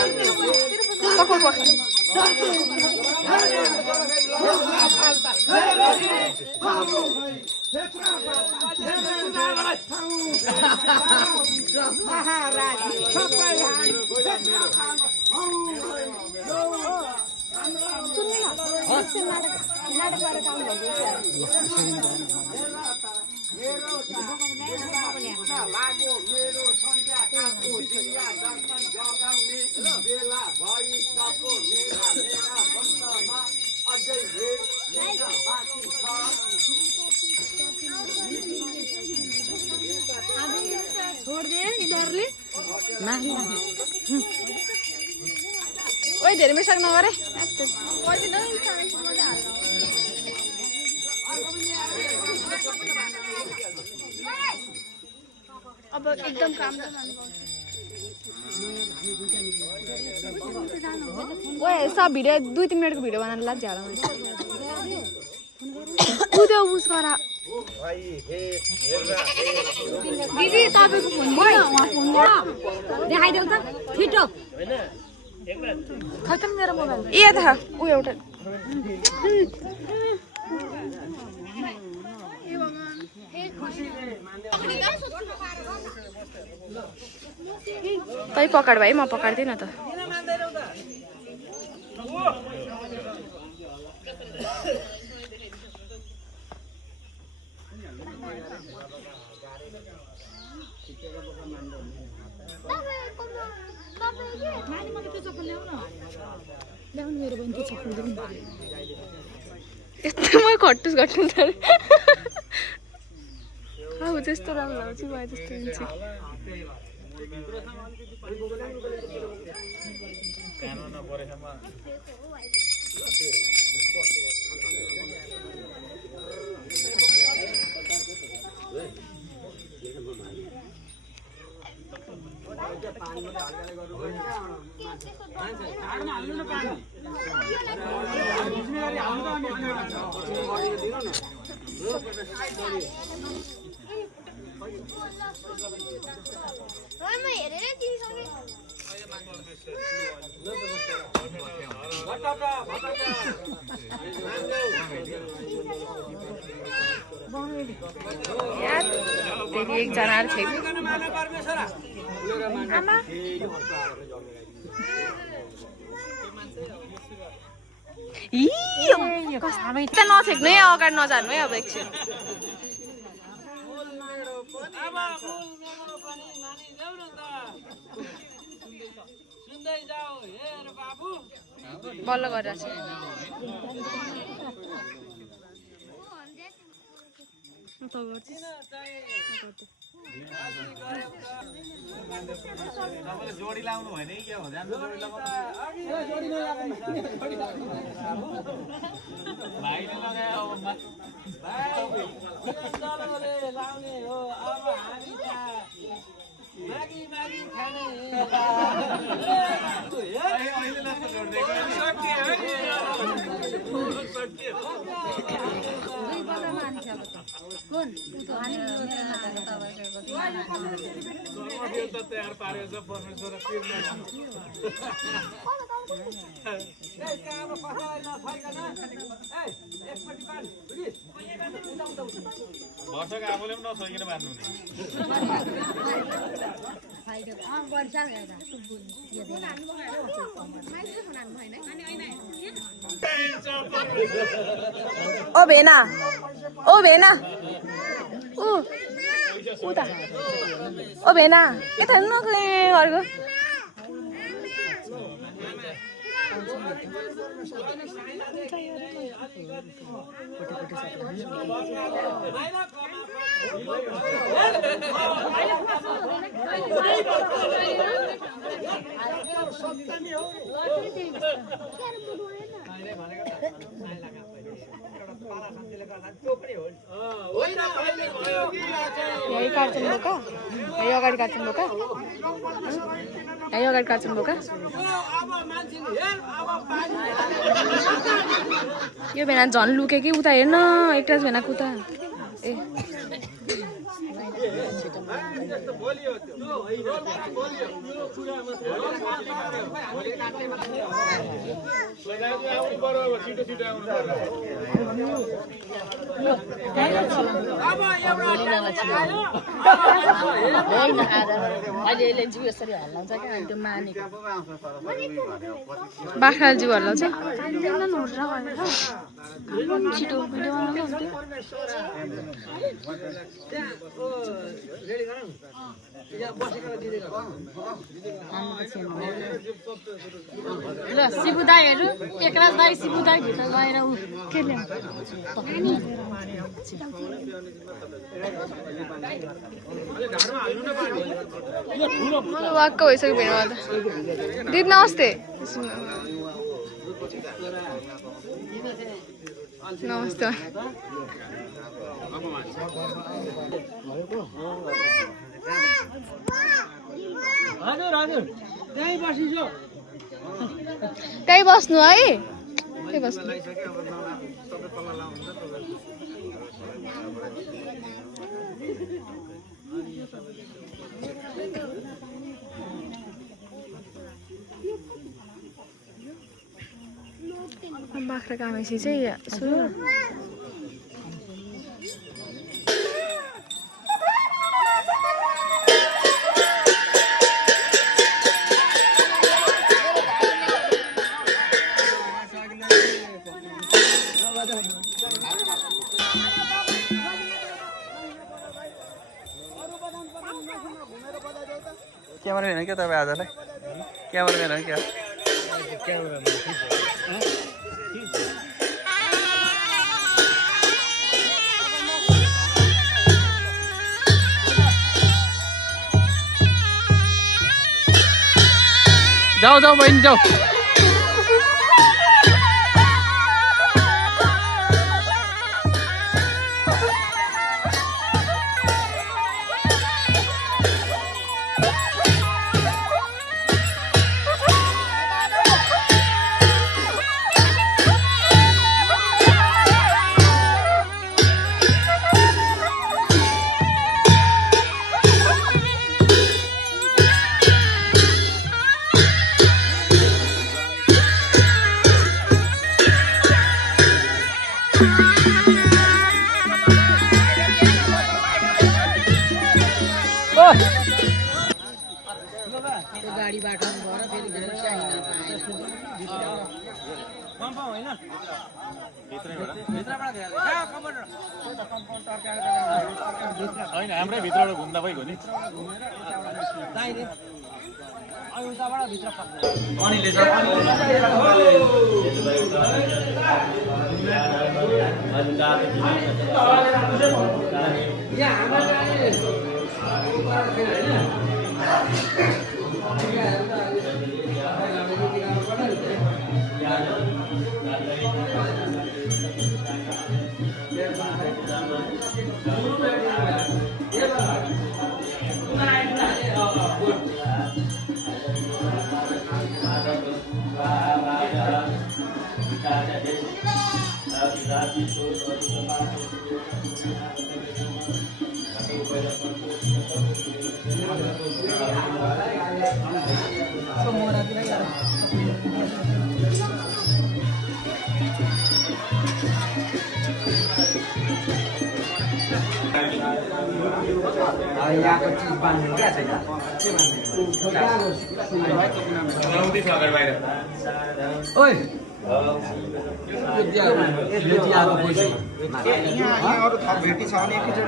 पकड पकड छोड़ दे इधरले मारी ओइ धेरै मिसाक नगरे अब एकदम काम ओए सब भिडियो 2-3 मिनटको भिडियो बनाउन लाग्छ होला मैले उदे उस गरा दिदी तपाईको फोन दिनु वहाँ फोन देखाइदेऊ त छिटो खतम मेरो मोबाइल ए त उ एउटा तै पकड भाइ म पकाड्दिन त यस्तोमा घट्टुस घट्नु छ अब त्यस्तो राम्रो लाग्छ भाइ त्यस्तो हुन्छ एकजना छैन आमा कस्तो नछेक्नु है अगाडि नजानु है अब एकछिन बल्ल गरिरहेको जोडी लाउनु भने के हो जान्छ जोडी लगाउनु भाइले लगायो अब भाइ लाउने हो अब हामी मागी मागी खाने अहिले नस्तो जोड्दै तयार पारेको छ परमेश्वर वर्षको आफूले पनि नछोइकन बाँध्नु ओ भेना उता ओ भेना यता हेर्नु न घरको यही काट्छन् बोका यही अगाडि काट्छन् बोका यही अगाडि काट्छन् बोका यो भेना झन् लुके कि उता हेर्न एकटाज भेनाको उता ए अहिले जिउ यसरी हल्लाउँछ क्या अनि त्यो मानेको बाख्राले जिउ हल्लाउँछ छिटो भिडियो बनाउनु ल शिबु दाईहरू एकराज दाई शिबु दाई भित्र गएर ऊ के ल्याउ वाक्क भइसक्यो भेडमा त दिदी नमस्ते नमस्ते हजुर हजुर त्यही बसिसो त्यही बस्नु है त्यही बस्नु बाख्रा कामेसी चाहिँ क्यामेराम्यान हो क्या तपाईँ आजलाई क्यामेराम्यान हो क्या जाऊ जाऊ बहिनी जाऊ होइन हाम्रै भित्रबाट घुम्दा भइगयो नि यहाँको चिज बाँध्नु क्या छैन ओइ अरू थप भेटी छ भने एपिसोड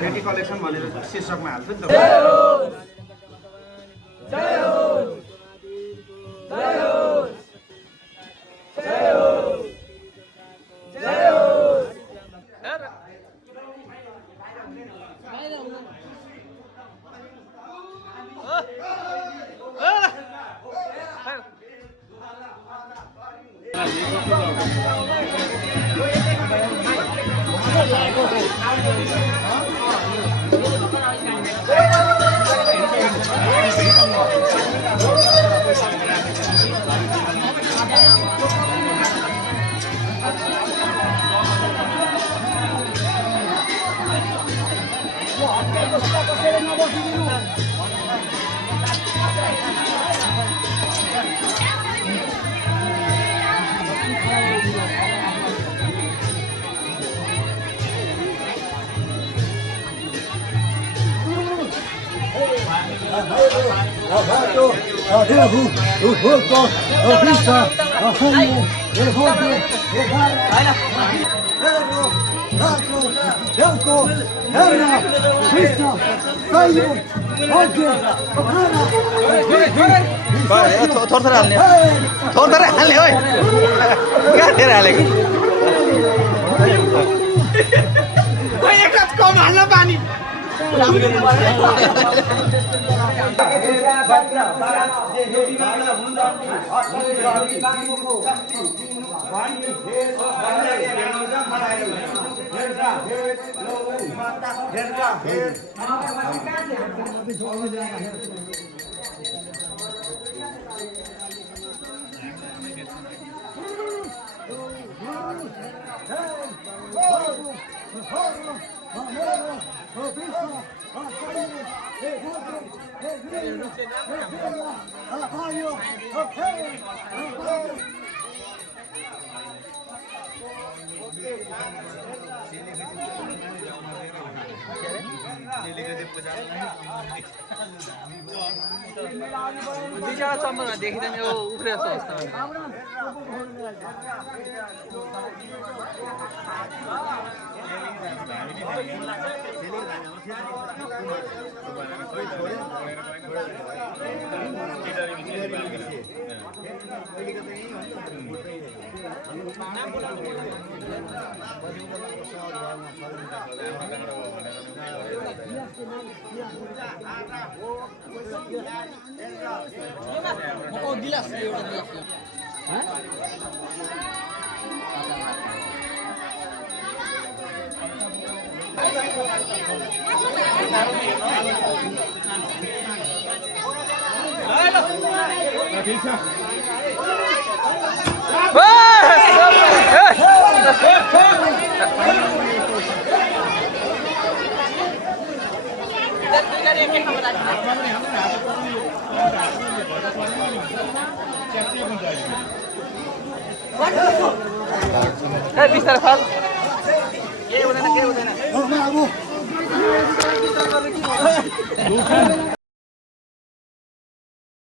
भेटी कलेक्सन भनेर शीर्षकमा हाल्छु नि त थोर हाल्ने थोरै हाल्ने ओइ कहाँ धेरै हालेको कम हाल्न पानी दुईवटा चम्ममा देखिँदैन यो उफ्रेको छ अवस्था बिस्तारै फल के हुँदैन